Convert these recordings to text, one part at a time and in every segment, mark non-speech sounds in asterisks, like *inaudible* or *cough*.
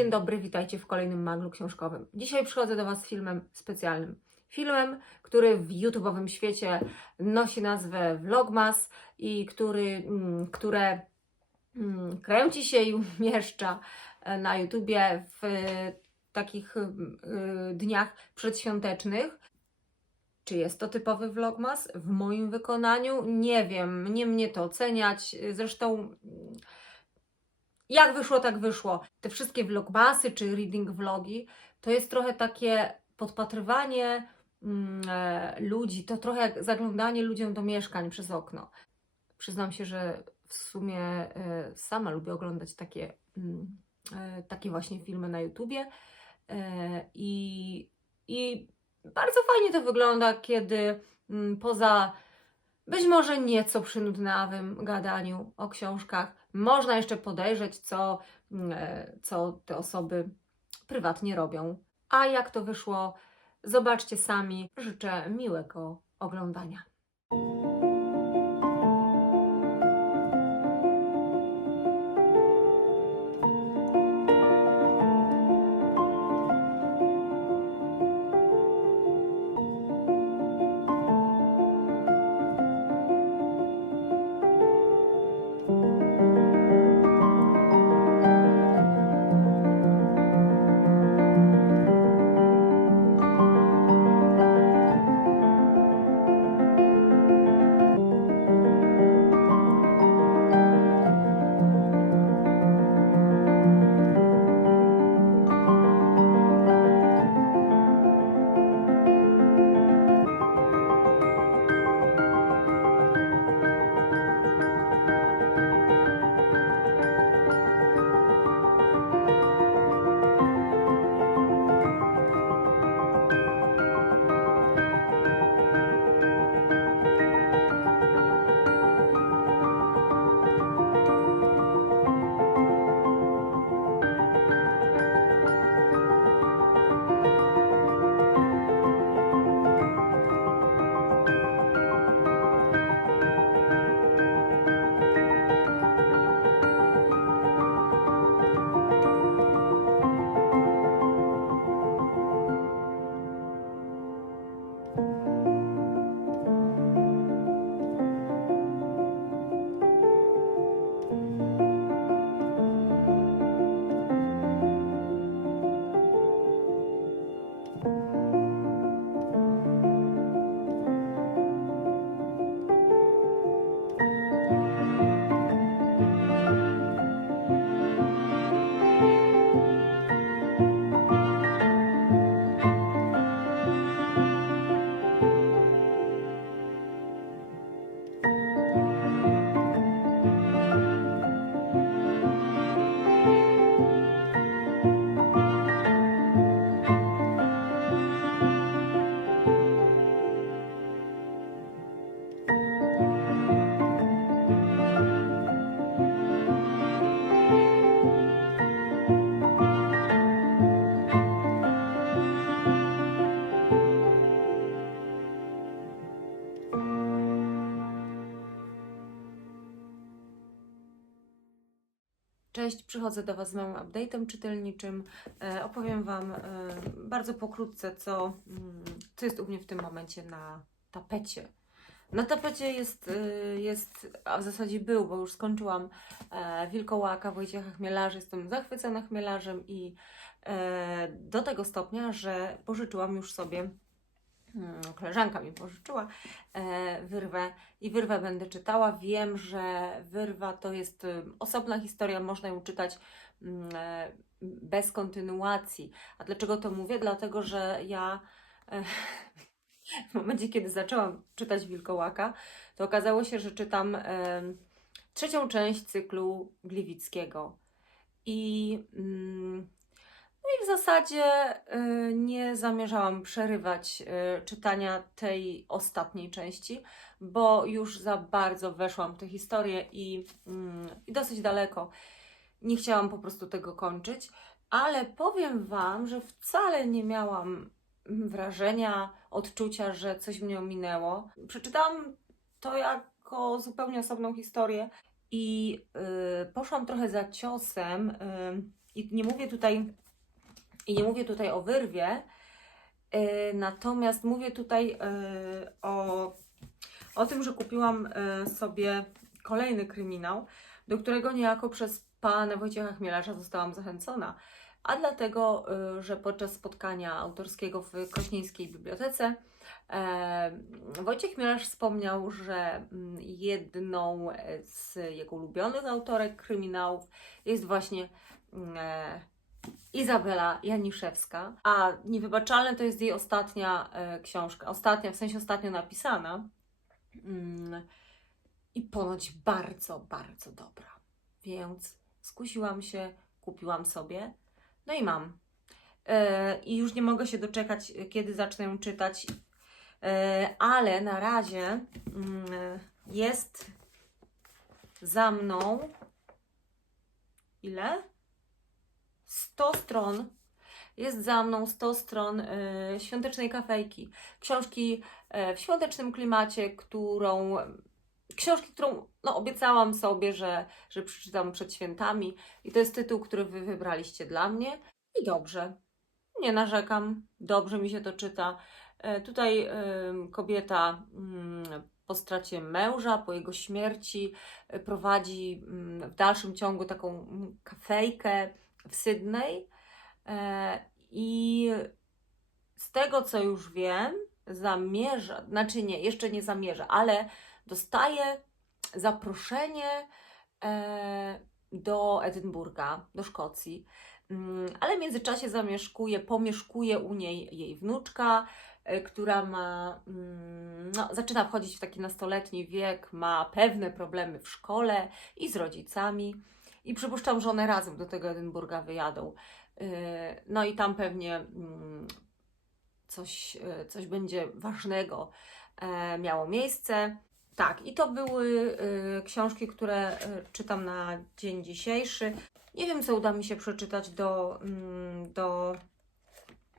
Dzień dobry, witajcie w kolejnym maglu książkowym. Dzisiaj przychodzę do Was z filmem specjalnym. Filmem, który w YouTube'owym świecie nosi nazwę Vlogmas i który, mm, które mm, kręci się i umieszcza e, na YouTubie w e, takich e, dniach przedświątecznych. Czy jest to typowy vlogmas? W moim wykonaniu nie wiem, nie mnie to oceniać. Zresztą jak wyszło, tak wyszło. Te wszystkie vlogmasy czy reading vlogi to jest trochę takie podpatrywanie mm, e, ludzi, to trochę jak zaglądanie ludziom do mieszkań przez okno. Przyznam się, że w sumie e, sama lubię oglądać takie, mm, e, takie właśnie filmy na YouTubie i, i bardzo fajnie to wygląda, kiedy mm, poza być może nieco przynudnawym gadaniu o książkach można jeszcze podejrzeć, co, mm, e, co te osoby prywatnie robią. A jak to wyszło, zobaczcie sami. Życzę miłego oglądania. Cześć, przychodzę do Was z małym update'em czytelniczym. E, opowiem Wam e, bardzo pokrótce, co, mm, co jest u mnie w tym momencie na tapecie. Na tapecie jest, e, jest, a w zasadzie był, bo już skończyłam Wilkołaka Wojciecha Chmielarza. Jestem zachwycona Chmielarzem i do tego stopnia, że pożyczyłam już sobie koleżanka mi pożyczyła e, wyrwę i wyrwę będę czytała. Wiem, że wyrwa to jest y, osobna historia, można ją czytać mm, e, bez kontynuacji. A dlaczego to mówię? Dlatego, że ja e, *laughs* w momencie, kiedy zaczęłam czytać Wilkołaka, to okazało się, że czytam trzecią część cyklu Gliwickiego. I mm, i w zasadzie y, nie zamierzałam przerywać y, czytania tej ostatniej części, bo już za bardzo weszłam w tę historię i, mm, i dosyć daleko. Nie chciałam po prostu tego kończyć, ale powiem Wam, że wcale nie miałam wrażenia, odczucia, że coś mnie ominęło. Przeczytałam to jako zupełnie osobną historię i y, poszłam trochę za ciosem. I nie mówię tutaj, i nie mówię tutaj o wyrwie, e, natomiast mówię tutaj e, o, o tym, że kupiłam e, sobie kolejny kryminał, do którego niejako przez pana Wojciecha Chmielarza zostałam zachęcona. A dlatego, y, że podczas spotkania autorskiego w Krośnieńskiej Bibliotece Wojciech Chmielarz wspomniał, że mm, jedną z jego ulubionych autorek kryminałów jest właśnie Izabela Janiszewska, a Niewybaczalne to jest jej ostatnia e, książka, ostatnia, w sensie ostatnio napisana Mm, i ponoć bardzo, bardzo dobra. Więc skusiłam się, kupiłam sobie, no i mam. E, I już nie mogę się doczekać, kiedy zacznę ją czytać, E, ale na razie mm, jest za mną ile? 100 stron. Jest za mną 100 stron e, świątecznej kafejki. Książki e, w świątecznym klimacie, którą książki, którą no, obiecałam sobie, że, że przeczytam przed świętami. I to jest tytuł, który Wy wybraliście dla mnie. I dobrze. Nie narzekam. Dobrze mi się to czyta. E, tutaj em, kobieta mm, po stracie męża, po jego śmierci, e, prowadzi mm, w dalszym ciągu taką mm, kafejkę w Sydney. E, I z tego, co już wiem, zamierza, znaczy nie, jeszcze nie zamierza, ale dostaje zaproszenie e, do Edynburga, do Szkocji. Mm, Ale w międzyczasie zamieszkuje, pomieszkuje u niej jej wnuczka, e, która ma, mm, no, zaczyna wchodzić w taki nastoletni wiek, ma pewne problemy w szkole i z rodzicami. I przypuszczam, że one razem do tego Edynburga wyjadą. E, No i tam pewnie mm, coś, e, coś będzie ważnego e, miało miejsce. Tak, i to były e, książki, które czytam na dzień dzisiejszy. Nie wiem, co uda mi się przeczytać do, mm, do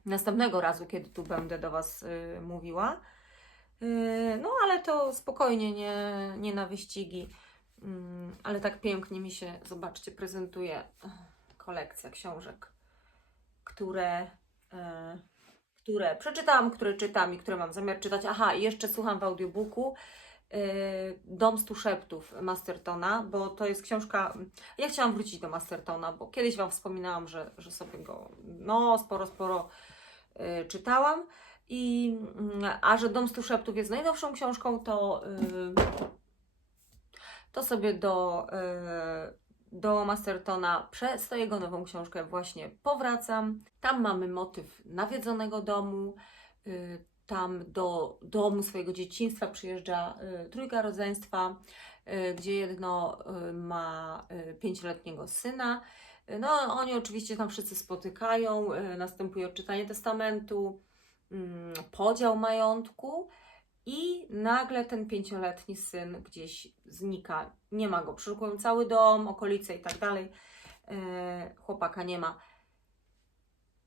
następnego razu, kiedy tu będę do Was mówiła. No, ale to spokojnie, nie, nie na wyścigi. Mm, Ale tak pięknie mi się, zobaczcie, prezentuje e, kolekcja książek, które, e, które przeczytałam, które czytam i które mam zamiar czytać. Aha, i jeszcze słucham w audiobooku e, Dom stu szeptów Mastertona, bo to jest książka. Ja chciałam wrócić do Mastertona, bo kiedyś Wam wspominałam, że, że sobie go no, sporo, sporo czytałam. I, mm, a że Dom stu szeptów jest najnowszą książką, to, to sobie do, e, do Mastertona przez to jego nową książkę właśnie powracam. Tam mamy motyw nawiedzonego domu. y, Tam do domu swojego dzieciństwa przyjeżdża y, trójka rodzeństwa, gdzie jedno ma pięcioletniego syna. No, oni oczywiście tam wszyscy spotykają, następuje odczytanie testamentu, mm, podział majątku. I nagle ten pięcioletni syn gdzieś znika. Nie ma go. Przeszukują cały dom, okolice i tak dalej. E, chłopaka nie ma.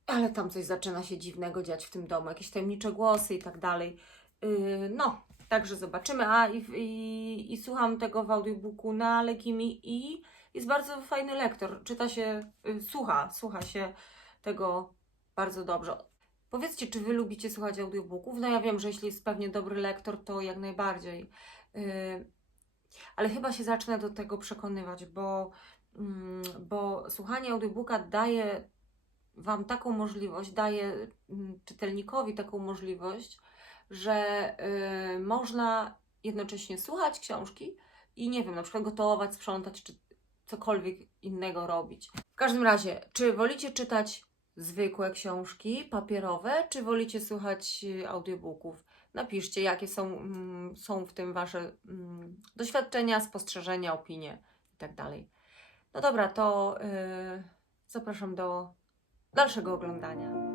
Ale tam coś zaczyna się dziwnego dziać w tym domu. Jakieś tajemnicze głosy i tak dalej. Yy, no, także zobaczymy. A i, i, i słucham tego w audiobooku na Legimi i jest bardzo fajny lektor. Czyta się, y, słucha, słucha się tego bardzo dobrze. Powiedzcie, czy Wy lubicie słuchać audiobooków? No ja wiem, że jeśli jest pewnie dobry lektor, to jak najbardziej. Yy, ale chyba się zacznę do tego przekonywać, bo, mm, bo słuchanie audiobooka daje Wam taką możliwość, daje mm, czytelnikowi taką możliwość, że y, można jednocześnie słuchać książki i nie wiem, na przykład gotować, sprzątać, czy cokolwiek innego robić. W każdym razie, czy wolicie czytać zwykłe książki papierowe, czy wolicie słuchać y, audiobooków? Napiszcie, jakie są, mm, są w tym Wasze mm, doświadczenia, spostrzeżenia, opinie itd. No dobra, to y, zapraszam do dalszego oglądania.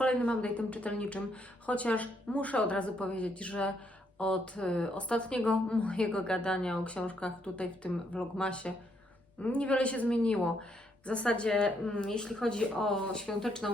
Kolejnym update'em czytelniczym, chociaż muszę od razu powiedzieć, że od y, ostatniego *laughs* mojego gadania o książkach tutaj w tym vlogmasie niewiele się zmieniło. W zasadzie, mm, jeśli chodzi o świąteczną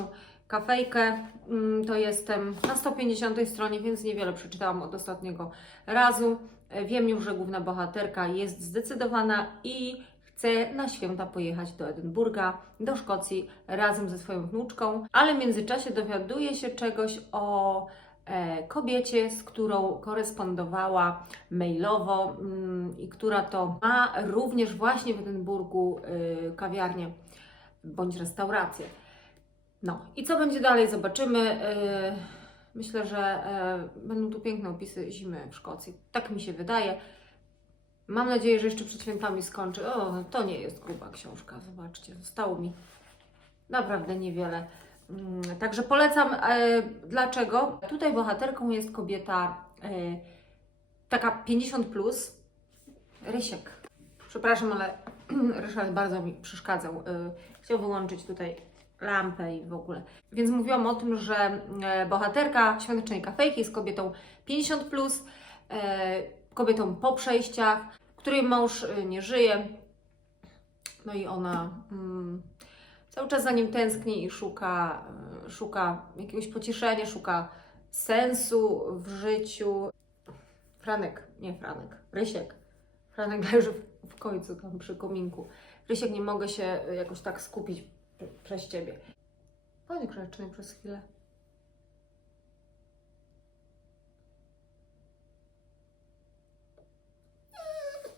kafejkę, mm, to jestem na 150 stronie, więc niewiele przeczytałam od ostatniego razu. E, Wiem już, że główna bohaterka jest zdecydowana i chce na święta pojechać do Edynburga, do Szkocji razem ze swoją wnuczką, ale w międzyczasie dowiaduje się czegoś o e, kobiecie, z którą korespondowała mailowo mm, i która to ma również właśnie w Edynburgu y, kawiarnię bądź restaurację. No i co będzie dalej, zobaczymy. Y, Myślę, że y, będą tu piękne opisy zimy w Szkocji. Tak mi się wydaje. Mam nadzieję, że jeszcze przed świętami skończy. O, to nie jest gruba książka, zobaczcie, zostało mi naprawdę niewiele. Mm, Także polecam. E, dlaczego? Tutaj bohaterką jest kobieta e, taka 50 plus, Rysiek. Przepraszam, ale *clears throat* Ryszard bardzo mi przeszkadzał. E, chciał wyłączyć tutaj lampę i w ogóle. Więc mówiłam o tym, że bohaterka świątecznej kafejki jest kobietą 50 plus, kobietą po przejściach, której mąż e, nie żyje. No i ona mm, cały czas za nim tęskni i szuka, e, szuka jakiegoś pocieszenia, szuka sensu w życiu. Franek, nie Franek, Rysiek. Franek leży w, w końcu tam przy kominku. Rysiek, nie mogę się jakoś tak skupić przez Ciebie. Bądź grzeczny przez chwilę.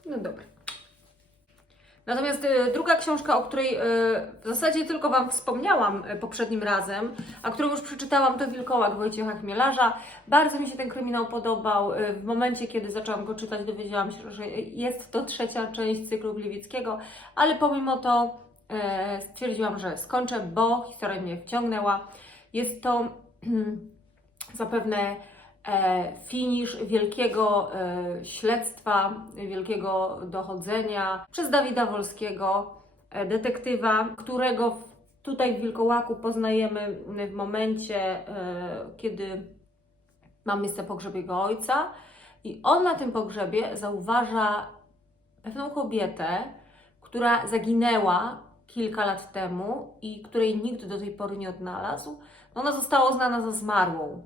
No dobra. Natomiast y, druga książka, o której y, w zasadzie tylko Wam wspomniałam y, poprzednim razem, a którą już przeczytałam, to Wilkołak Wojciecha Chmielarza. Bardzo mi się ten kryminał podobał. W momencie, kiedy zaczęłam go czytać, dowiedziałam się, że jest to trzecia część cyklu Gliwickiego, ale pomimo to stwierdziłam, że skończę, bo historia mnie wciągnęła. Jest to *clears throat* zapewne finisz wielkiego e, śledztwa, wielkiego dochodzenia przez Dawida Wolskiego, e, detektywa, którego tutaj w Wilkołaku poznajemy w momencie, e, kiedy ma miejsce pogrzeb jego ojca. I on na tym pogrzebie zauważa pewną kobietę, która zaginęła kilka lat temu i której nikt do tej pory nie odnalazł. Ona została uznana za zmarłą.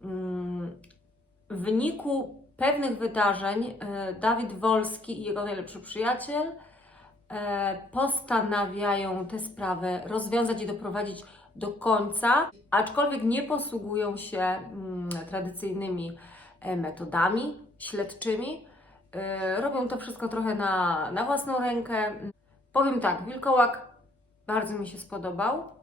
W wyniku pewnych wydarzeń e, Dawid Wolski i jego najlepszy przyjaciel e, postanawiają tę sprawę rozwiązać i doprowadzić do końca, aczkolwiek nie posługują się mm, tradycyjnymi e, metodami śledczymi. Robią to wszystko trochę na, na własną rękę. Powiem tak, Wilkołak bardzo mi się spodobał.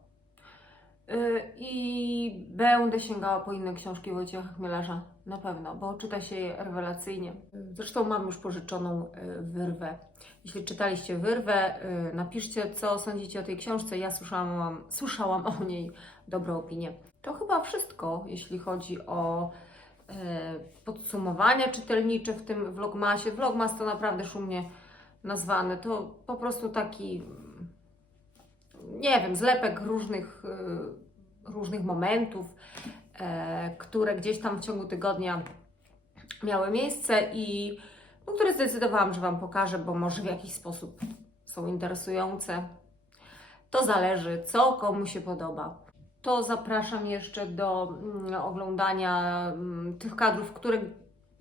Y, I będę sięgała po inne książki Wojciecha Chmielarza, na pewno, bo czyta się je rewelacyjnie. Zresztą mam już pożyczoną y, wyrwę. Jeśli czytaliście wyrwę, y, napiszcie, co sądzicie o tej książce. Ja słyszałam, słyszałam o niej dobre opinie. To chyba wszystko, jeśli chodzi o podsumowania czytelnicze w tym vlogmasie. Vlogmas to naprawdę szumnie nazwane. To po prostu taki nie wiem, zlepek różnych, y, różnych momentów, e, które gdzieś tam w ciągu tygodnia miały miejsce i no, które zdecydowałam, że Wam pokażę, bo może w jakiś sposób są interesujące. To zależy, co komu się podoba. To zapraszam jeszcze do mm, oglądania mm, tych kadrów, które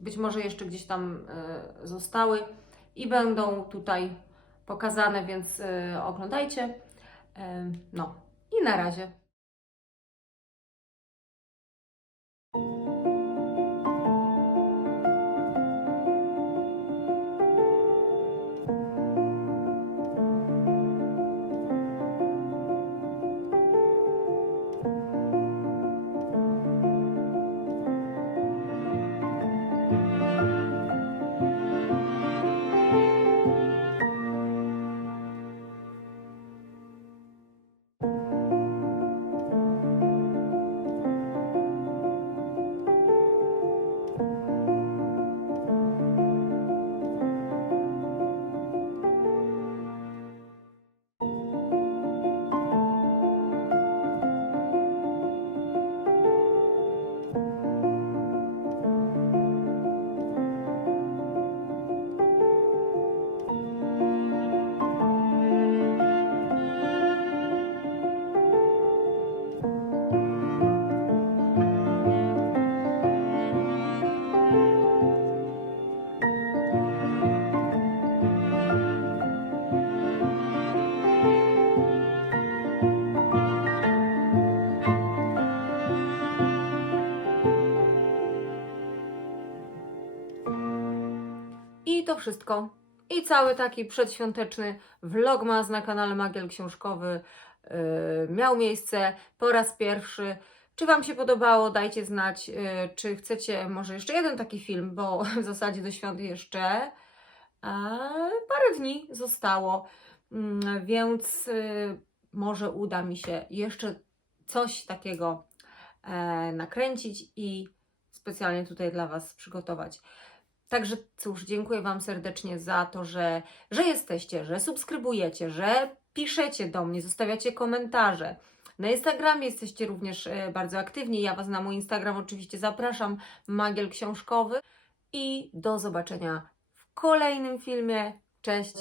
być może jeszcze gdzieś tam e, zostały i będą tutaj pokazane, więc e, oglądajcie. No i na razie. To wszystko. I cały taki przedświąteczny vlogmas na kanale Magiel Książkowy yy, miał miejsce po raz pierwszy. Czy Wam się podobało? Dajcie znać, yy, czy chcecie może jeszcze jeden taki film, bo *laughs* w zasadzie do świąt jeszcze parę dni zostało, Mm, więc yy, może uda mi się jeszcze coś takiego e, nakręcić i specjalnie tutaj dla Was przygotować. Także cóż, dziękuję Wam serdecznie za to, że, że jesteście, że subskrybujecie, że piszecie do mnie, zostawiacie komentarze. Na Instagramie jesteście również e, bardzo aktywni. Ja Was na mój Instagram oczywiście zapraszam, Magiel Książkowy. I do zobaczenia w kolejnym filmie. Cześć!